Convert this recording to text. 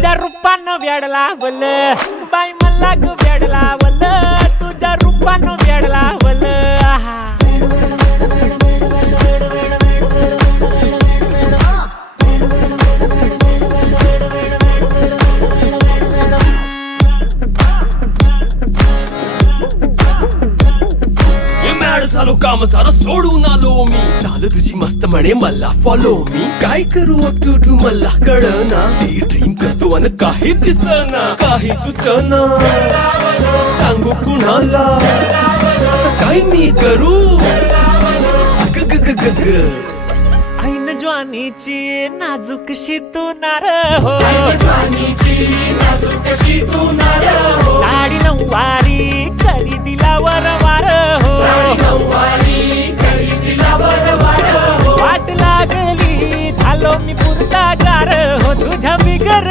तुझ्या रूपानं वेड लावलं बाई मला ग वेड लावलं तुझ्या रूपानं वेड लावलं झालो काम सारं सोडून आलो मी चाल तुझी मस्त म्हणे मला फॉलो मी काय करू अटू मला कळना ती ड्रीम करतो आणि काही दिसना काही सुचना सांगू कुणाला आता काय मी करू ऐन ज्वानीची नाजूकशी तू नार हो साडी नऊवारी करी दिला वरवार हो वाट लागली झालो मी पुरता गार हो तुझ्या बिगर